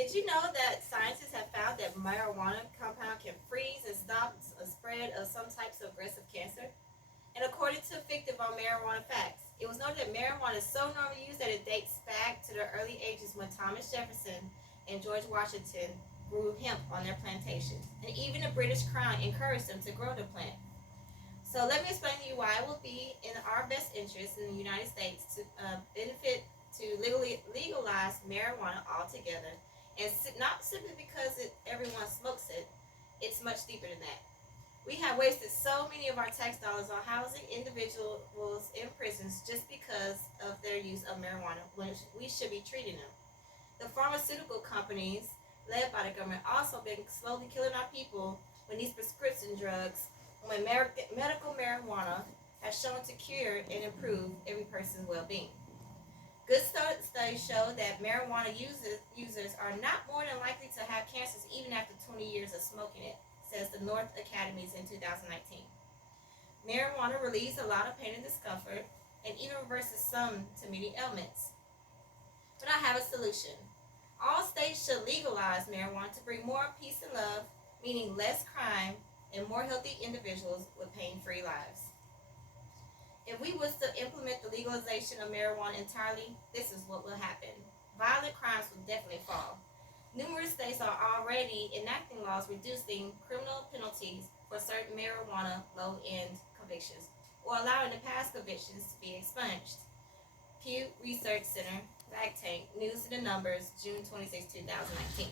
Did you know that scientists have found that marijuana compound can freeze and stop a spread of some types of aggressive cancer? And according to Fictive on Marijuana Facts, it was noted that marijuana is so normally used that it dates back to the early ages when Thomas Jefferson and George Washington grew hemp on their plantations. And even the British Crown encouraged them to grow the plant. So let me explain to you why it will be in our best interest in the United States to benefit to legalize marijuana altogether, and not simply because everyone smokes it. It's much deeper than that. We have wasted so many of our tax dollars on housing individuals in prisons just because of their use of marijuana, when we should be treating them. The pharmaceutical companies, led by the government, also been slowly killing our people when these prescription drugs, when medical marijuana has shown to cure and improve every person's well-being. Good studies show that marijuana users are not more than likely to have cancers even after 20 years of smoking it, says the North Academies in 2019. Marijuana relieves a lot of pain and discomfort and even reverses some to many ailments. But I have a solution. All states should legalize marijuana to bring more peace and love, meaning less crime and more healthy individuals with pain-free lives. If we was to implement the legalization of marijuana entirely, this is what will happen. Violent crimes will definitely fall. Numerous states are already enacting laws reducing criminal penalties for certain marijuana low-end convictions, or allowing the past convictions to be expunged. Pew Research Center, Fact Tank, News and the Numbers, June 26, 2019.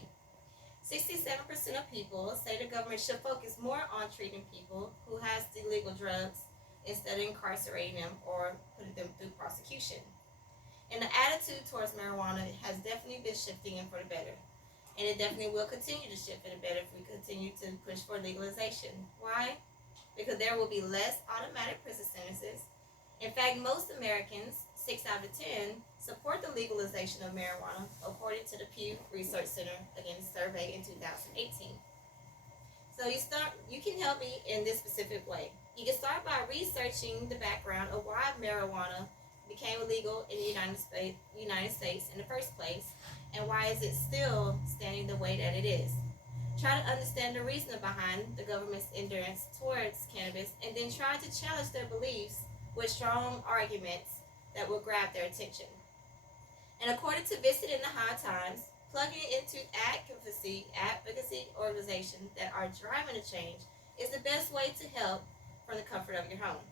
67% of people say the government should focus more on treating people who has illegal drugs instead of incarcerating them or putting them through prosecution. And the attitude towards marijuana has definitely been shifting in for the better. And it definitely will continue to shift for the better if we continue to push for legalization. Why? Because there will be less automatic prison sentences. In fact, most Americans, 6 out of 10, support the legalization of marijuana, according to the Pew Research Center, again, survey in 2018. So you can help me in this specific way. You can start by researching the background of why marijuana became illegal in the United States in the first place, and why is it still standing the way that it is. Try to understand the reason behind the government's endurance towards cannabis, and then try to challenge their beliefs with strong arguments that will grab their attention. And according to Visit in the High Times, plugging into advocacy organizations that are driving a change is the best way to help from the comfort of your home.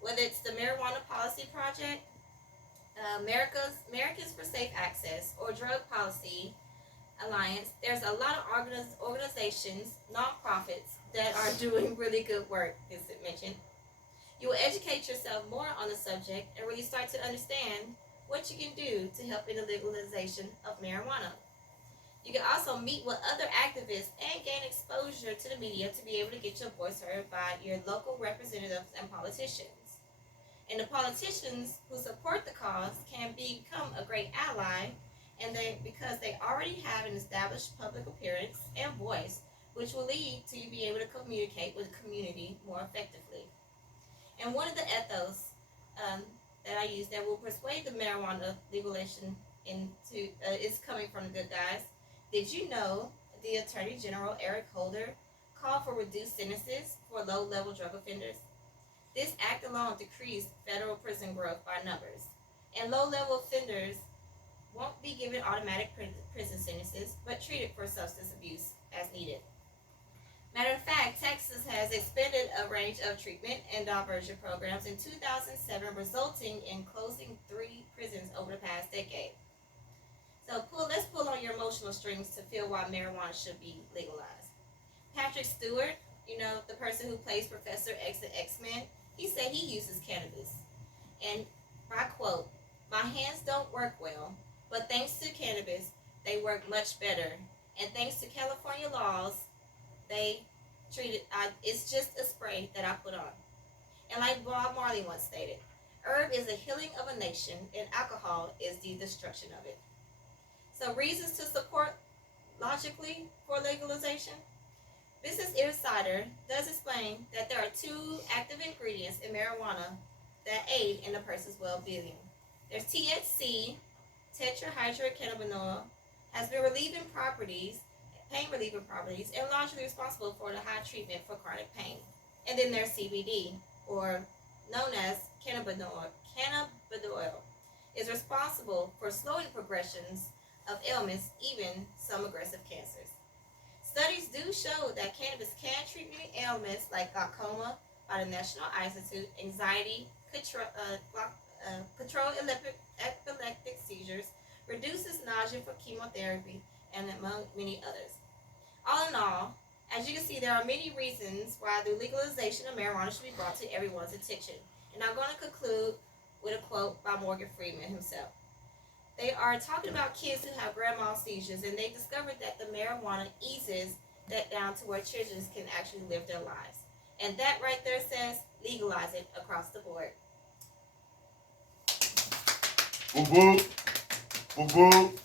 Whether it's the Marijuana Policy Project, Americans for Safe Access, or Drug Policy Alliance, there's a lot of organizations, nonprofits, that are doing really good work, as it mentioned. You will educate yourself more on the subject and really start to understand what you can do to help in the legalization of marijuana. You can also meet with other activists and gain exposure to the media to be able to get your voice heard by your local representatives and politicians. And the politicians who support the cause can become a great ally, and because they already have an established public appearance and voice, which will lead to you being able to communicate with the community more effectively. And one of the ethos that I use that will persuade the marijuana legalization into is coming from the good guys. Did you know the Attorney General Eric Holder called for reduced sentences for low-level drug offenders? This act alone decreased federal prison growth by numbers, and low-level offenders won't be given automatic prison sentences, but treated for substance abuse as needed. Matter of fact, Texas has expanded a range of treatment and diversion programs in 2007, resulting in closing 3 prisons over the past decade. So let's pull on your emotional strings to feel why marijuana should be legalized. Patrick Stewart, the person who plays Professor X in X-Men, he said he uses cannabis. And I quote, "My hands don't work well, but thanks to cannabis, they work much better. And thanks to California laws, it's just a spray that I put on." And like Bob Marley once stated, herb is the healing of a nation, and alcohol is the destruction of it. So reasons to support logically for legalization. Business Insider does explain that there are 2 active ingredients in marijuana that aid in a person's well-being. There's THC, tetrahydrocannabinol, has been relieving properties, pain relieving properties, and largely responsible for the high treatment for chronic pain. And then there's CBD, or known as cannabinoid, is responsible for slowing progressions of ailments, even some aggressive cancers. Studies do show that cannabis can treat many ailments like glaucoma by the National Eye Institute, anxiety, control epileptic seizures, reduces nausea for chemotherapy, and among many others. All in all, as you can see, there are many reasons why the legalization of marijuana should be brought to everyone's attention. And I'm going to conclude with a quote by Morgan Freeman himself. They are talking about kids who have grand mal seizures, and they discovered that the marijuana eases that down to where children can actually live their lives. And that right there says legalize it across the board. Whoop whoop. Whoop whoop.